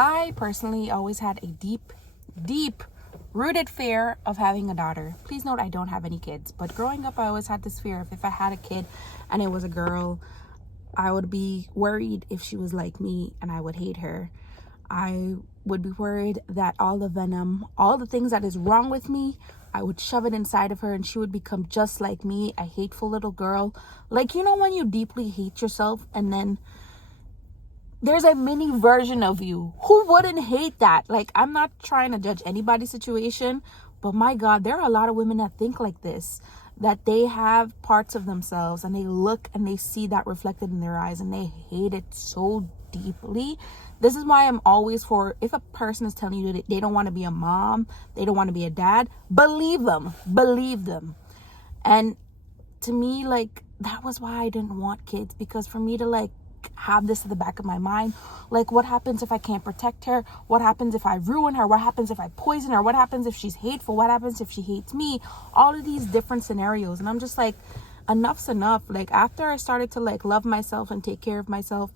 I personally always had a deep rooted fear of having a daughter. Please note I don't have any kids, but growing up I always had this fear of if I had a kid and it was a girl, I would be worried if she was like me and I would hate her. I would be worried that all the venom, all the things that is wrong with me, I would shove it inside of her and she would become just like me, a hateful little girl. Like, you know when you deeply hate yourself and then there's a mini version of you. Who wouldn't hate that? Like, I'm not trying to judge anybody's situation, but my God, there are a lot of women that think like this, that they have parts of themselves and they look and they see that reflected in their eyes and they hate it so deeply. This is why I'm always for, if a person is telling you that they don't want to be a mom, they don't want to be a dad, believe them. And to me, like, that was why I didn't want kids, because for me to like have this at the back of my mind, like, what happens if I can't protect her? What happens if I ruin her? What happens if I poison her? What happens if she's hateful? What happens if she hates me? All of these different scenarios. And I'm just like, enough's enough. Like, after I started to like love myself and take care of myself,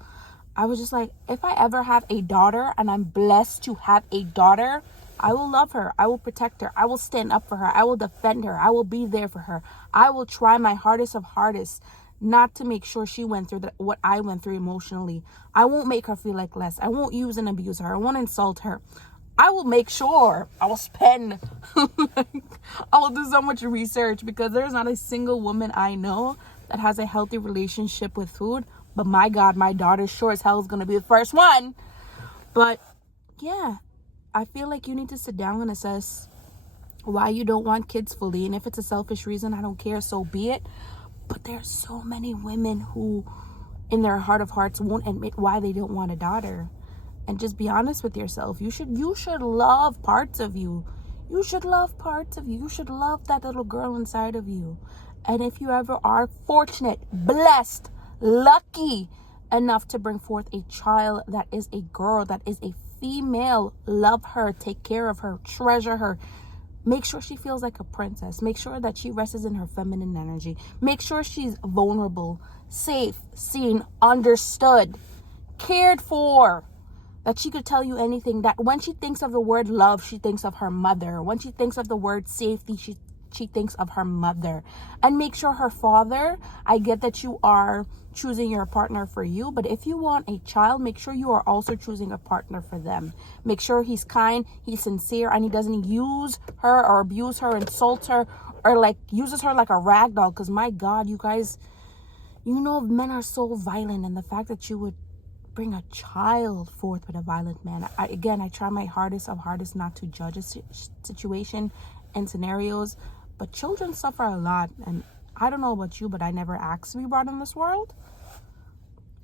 I was just like, if I ever have a daughter and I'm blessed to have a daughter, I will love her. I will protect her. I will stand up for her. I will defend her. I will be there for her. I will try my hardest of hardest not to make sure she went through what I went through emotionally. I won't make her feel like less. I won't use and abuse her. I won't insult her. I will make sure I will spend, I will do so much research, because there's not a single woman I know that has a healthy relationship with food. But my God, my daughter sure as hell is going to be the first one. But yeah, I feel like you need to sit down and assess why you don't want kids fully. And if it's a selfish reason, I don't care, so be it. But there's so many women who, in their heart of hearts, won't admit why they don't want a daughter. And just be honest with yourself. You should love parts of you. You should love parts of you. You should love that little girl inside of you. And if you ever are fortunate, blessed, lucky enough to bring forth a child that is a girl, that is a female, love her, take care of her, treasure her. Make sure she feels like a princess. Make sure that she rests in her feminine energy. Make sure she's vulnerable, safe, seen, understood, cared for. That she could tell you anything. That when she thinks of the word love, she thinks of her mother. When she thinks of the word safety, she thinks of her mother. And make sure her father, I get that you are choosing your partner for you, but if you want a child, make sure you are also choosing a partner for them. Make sure he's kind, he's sincere, and he doesn't use her or abuse her, insult her, or like uses her like a rag doll. Because my God, you guys, you know, men are so violent, and the fact that you would bring a child forth with a violent man. I try my hardest not to judge a situation and scenarios, but children suffer a lot. And I don't know about you, but I never asked to be brought in this world.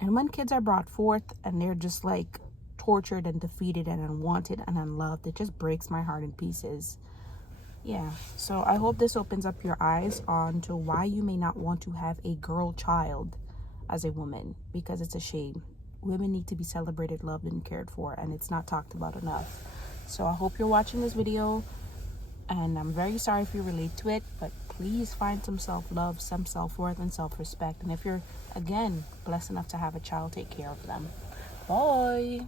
And when kids are brought forth and they're just like tortured and defeated and unwanted and unloved, it just breaks my heart in pieces. Yeah, so I hope this opens up your eyes on to why you may not want to have a girl child as a woman, because it's a shame. Women need to be celebrated, loved, and cared for, and it's not talked about enough. So I hope you're watching this video, and I'm very sorry if you relate to it, but please find some self-love, some self-worth, and self-respect. And if you're, again, blessed enough to have a child, take care of them. Bye.